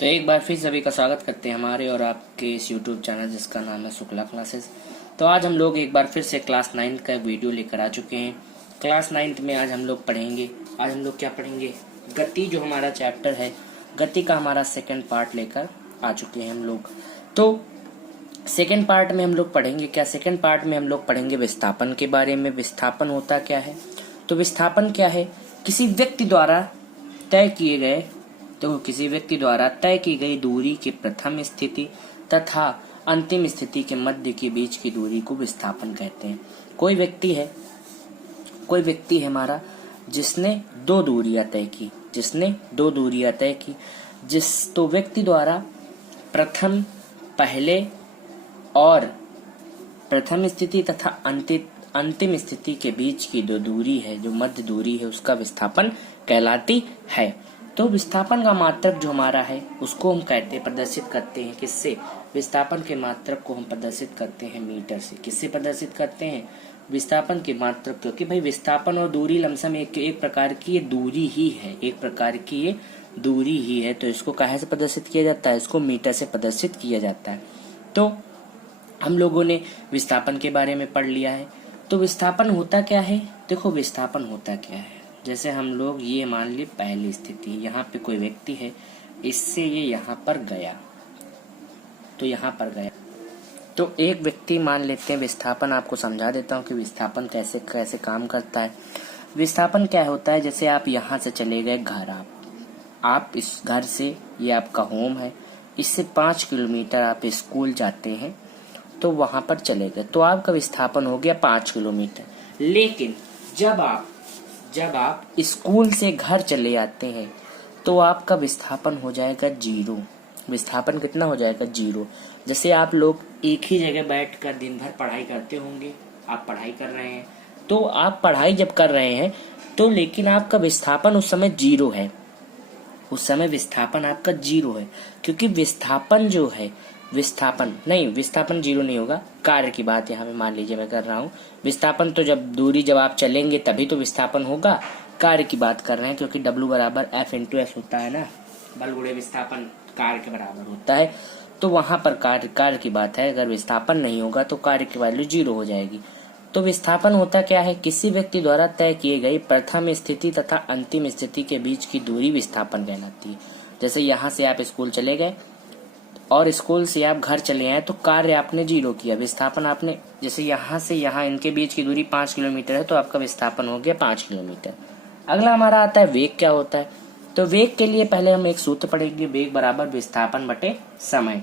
तो एक बार फिर सभी का स्वागत करते हैं हमारे और आपके इस यूट्यूब चैनल जिसका नाम है शुक्ला क्लासेस। तो आज हम लोग एक बार फिर से क्लास 9 का वीडियो लेकर आ चुके हैं। क्लास 9 में आज हम लोग क्या पढ़ेंगे, गति जो हमारा चैप्टर है, गति का हमारा सेकंड पार्ट लेकर आ चुके हैं हम लोग। तो सेकंड पार्ट में हम लोग पढ़ेंगे क्या, सेकंड पार्ट में हम लोग पढ़ेंगे विस्थापन के बारे में। विस्थापन होता क्या है? तो विस्थापन क्या है? किसी व्यक्ति द्वारा तय की गई दूरी की प्रथम स्थिति तथा अंतिम स्थिति के मध्य के बीच की दूरी को विस्थापन कहते हैं। कोई व्यक्ति है हमारा जिसने दो दूरियां तय की, तो व्यक्ति द्वारा प्रथम स्थिति तथा अंतिम स्थिति के बीच की जो दूरी है, जो मध्य दूरी है, उसका विस्थापन कहलाती है। तो विस्थापन का मात्रक जो हमारा है उसको हम प्रदर्शित करते हैं किससे? विस्थापन के मात्रक को हम प्रदर्शित करते हैं मीटर से। किससे प्रदर्शित करते हैं? विस्थापन के मात्रक, क्योंकि भाई विस्थापन और दूरी लमसम एक प्रकार की ये दूरी ही है। तो इसको काहे से प्रदर्शित किया जाता है? इसको मीटर से प्रदर्शित किया जाता है। तो हम लोगों ने विस्थापन के बारे में पढ़ लिया है। तो विस्थापन होता क्या है? देखो विस्थापन होता क्या है, जैसे हम लोग ये मान ली पहली स्थिति, यहाँ पे कोई व्यक्ति है, इससे ये यहाँ पर गया, तो एक व्यक्ति मान लेते हैं। विस्थापन आपको समझा देता हूँ कि विस्थापन कैसे काम करता है। विस्थापन क्या होता है, जैसे आप यहाँ से चले गए घर, आप इस घर से, ये आपका होम है, इससे 5 किलोमीटर आप स्कूल जाते हैं, तो वहां पर चले गए, तो आपका विस्थापन हो गया 5 किलोमीटर। लेकिन जब आप स्कूल से घर चले आते हैं तो आपका विस्थापन हो जाएगा 0। विस्थापन कितना हो जाएगा? 0। जैसे आप लोग एक ही जगह बैठकर दिन भर पढ़ाई करते होंगे, आप पढ़ाई कर रहे हैं, तो आप पढ़ाई जब कर रहे हैं तो लेकिन आपका विस्थापन उस समय 0 है। उस समय विस्थापन आपका 0 है, क्योंकि विस्थापन 0 नहीं होगा। कार्य की बात यहाँ पे मान लीजिए मैं कर रहा हूँ। विस्थापन तो जब आप चलेंगे तभी तो विस्थापन होगा। कार्य की बात कर रहे हैं, क्योंकि W बराबर F/S होता है ना, बल गुणे विस्थापन कार्य के बराबर होता है। तो वहां पर कार्य की बात है। अगर विस्थापन नहीं होगा तो कार्य की वैल्यू 0 हो जाएगी। तो विस्थापन होता क्या है? किसी व्यक्ति द्वारा तय किए गई प्रथम स्थिति तथा अंतिम स्थिति के बीच की दूरी विस्थापन कहलाती है। जैसे यहाँ से आप स्कूल चले गए और स्कूल से आप घर चले आए, तो कार्य आपने 0 किया, विस्थापन आपने, जैसे यहाँ से यहाँ इनके बीच की दूरी 5 किलोमीटर है, तो आपका विस्थापन हो गया 5 किलोमीटर। अगला हमारा आता है वेग। क्या होता है? तो वेग के लिए पहले हम एक सूत्र पढ़ेंगे, वेग बराबर विस्थापन बटे समय।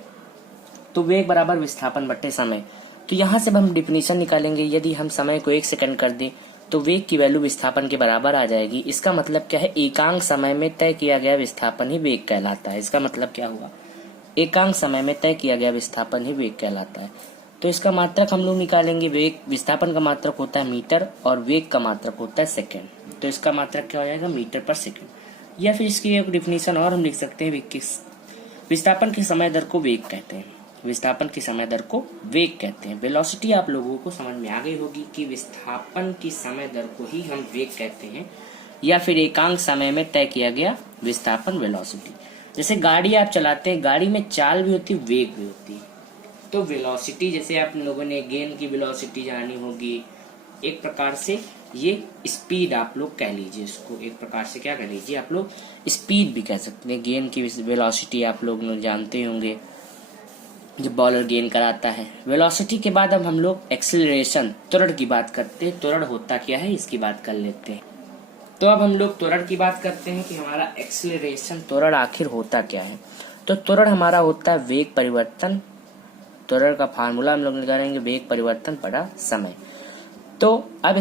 तो वेग बराबर विस्थापन बटे समय, तो यहाँ से हम डिफिनीशन निकालेंगे। यदि हम समय को 1 सेकंड कर दें तो वेग की वैल्यू विस्थापन के बराबर आ जाएगी। इसका मतलब क्या है? एकांक समय में तय किया गया विस्थापन ही वेग कहलाता है। इसका मतलब क्या हुआ? एकांक समय में तय किया गया विस्थापन ही वेग कहलाता है। तो इसका मात्रक हम लोग निकालेंगे। वेग, विस्थापन का मात्रक होता है मीटर और वेग का मात्रक होता है सेकंड। तो इसका मात्रक क्या हो जाएगा? मीटर पर सेकंड। या फिर इसकी एक डिफिनीशन और हम लिख सकते हैं, विस्थापन की समय दर को वेग कहते हैं। विस्थापन की समय दर को वेग कहते हैं। वेलोसिटी आप लोगों को समझ में आ गई होगी कि विस्थापन की समय दर को ही हम वेग कहते हैं, या फिर एकांक समय में तय किया गया विस्थापन वेलोसिटी। जैसे गाड़ी आप चलाते हैं, गाड़ी में चाल भी होती है, वेग भी होती है। तो वेलोसिटी, जैसे आप लोगों ने गेंद की वेलोसिटी जानी होगी, एक प्रकार से ये स्पीड आप लोग कह लीजिए इसको, एक प्रकार से क्या कह लीजिए आप लोग, स्पीड भी कह सकते हैं। गेंद की वेलोसिटी आप लोग जानते होंगे, जब बॉलर गेंद कराता है। वेलोसिटी के बाद अब हम लोग एक्सेलरेशन, त्वरण की बात करते हैं। त्वरण होता क्या है, इसकी बात कर लेते हैं। तो अब हम लोग त्वरण की बात करते हैं कि हमारा एक्सेलरेशन, त्वरण आखिर होता क्या है। तो त्वरण हमारा होता है वेग परिवर्तन। त्वरण का फार्मूला हम लोग निकालेंगे, वेग परिवर्तन बटा समय। तो अब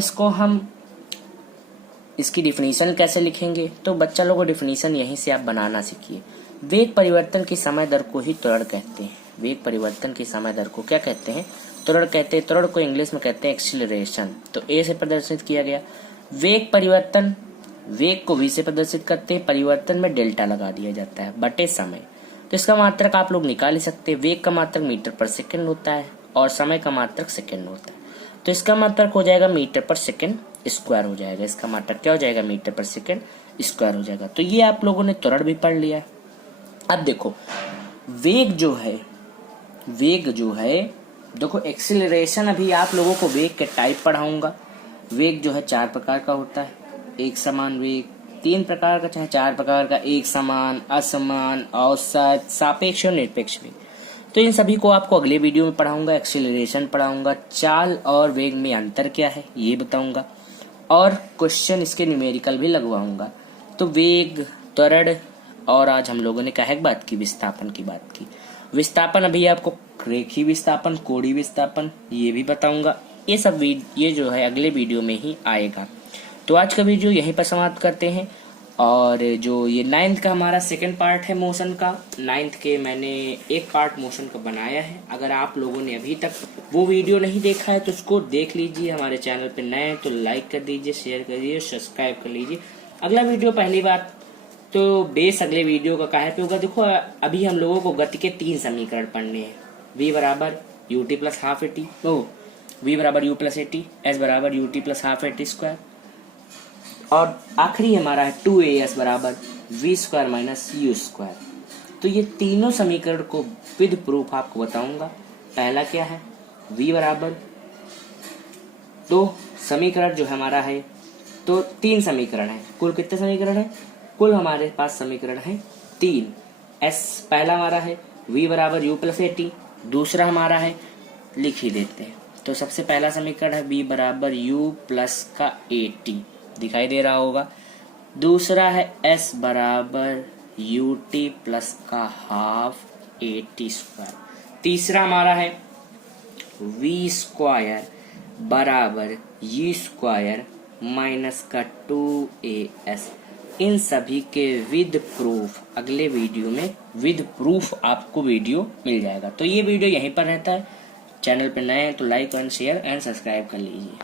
इसकी डिफिनीशन कैसे लिखेंगे? तो बच्चा लोगों को डिफिनीशन यहीं से आप बनाना सीखिए। वेग परिवर्तन की समय दर को ही त्वरण कहते हैं। वेग परिवर्तन की समय दर को क्या कहते हैं? त्वरण कहते हैं। त्वरण को इंग्लिश में कहते हैं एक्सीलरेशन। तो ए से प्रदर्शित किया गया। वेग परिवर्तन, वेग को v से प्रदर्शित करते हैं, परिवर्तन में डेल्टा लगा दिया जाता है, बटे समय। तो इसका मात्रक आप लोग निकाल ही सकते हैं। वेग का मात्रक मीटर पर सेकंड होता है और समय का मात्रक सेकंड होता है। तो इसका मात्रक हो जाएगा मीटर पर सेकंड स्क्वायर हो जाएगा। इसका मात्रक क्या हो जाएगा? मीटर पर सेकंड स्क्वायर हो जाएगा। तो ये आप लोगों ने त्वरण भी पढ़ लिया। अब देखो वेग जो है देखो एक्सीलरेशन, अभी आप लोगों को वेग के टाइप पढ़ाऊंगा। वेग जो है 4 प्रकार का होता है, एक समान वेग, 3 प्रकार का चाहे 4 प्रकार का, एक समान, असमान, औसत, सापेक्ष और निरपेक्ष वेग। तो इन सभी को आपको अगले वीडियो में पढ़ाऊंगा। एक्सीलरेशन पढ़ाऊंगा, चाल और वेग में अंतर क्या है ये बताऊंगा, और क्वेश्चन इसके न्यूमेरिकल भी लगवाऊंगा। तो वेग, त्वरण, और आज हम लोगों ने क्या बात की, विस्थापन की बात की। विस्थापन अभी आपको रेखीय विस्थापन, कोणीय विस्थापन ये भी बताऊंगा। ये सब ये जो है अगले वीडियो में ही आएगा। तो आज का वीडियो यहीं पर समाप्त करते हैं। और जो ये 9th का हमारा सेकंड पार्ट है मोशन का, 9th के मैंने एक पार्ट मोशन का बनाया है। अगर आप लोगों ने अभी तक वो वीडियो नहीं देखा है तो उसको देख लीजिए। हमारे चैनल पे नए हैं तो लाइक कर दीजिए, शेयर कर दीजिए, सब्सक्राइब कर लीजिए। अगला वीडियो, पहली बात तो बेस अगले वीडियो का काहे पे होगा, देखो अभी हम लोगों को गति के 3 समीकरण पढ़ने हैं। v बराबर u t plus half a t, v बराबर u plus a t, s बराबर u t plus half a t square, और आखिरी हमारा है 2as बराबर v square minus u square. तो ये तीनों समीकरण को विद प्रूफ आपको बताऊंगा। पहला क्या है, v बराबर, तो समीकरण जो हमारा है, तो 3 समीकरण है। कुल कितने समीकरण है, कुल हमारे पास समीकरण है 3। s पहला हमारा है v बराबर u प्लस ए टी, दूसरा हमारा है, लिख ही देते हैं। तो सबसे पहला समीकरण है v बराबर u प्लस का ए टी, दिखाई दे रहा होगा। दूसरा है s बराबर यू टी प्लस का हाफ ए टी स्क्वायर। तीसरा हमारा है v स्क्वायर बराबर u स्क्वायर माइनस का 2as। इन सभी के विद प्रूफ अगले वीडियो में, विद प्रूफ आपको वीडियो मिल जाएगा। तो ये वीडियो यहीं पर रहता है। चैनल पर नए हैं तो like and share and subscribe कर लीजिए।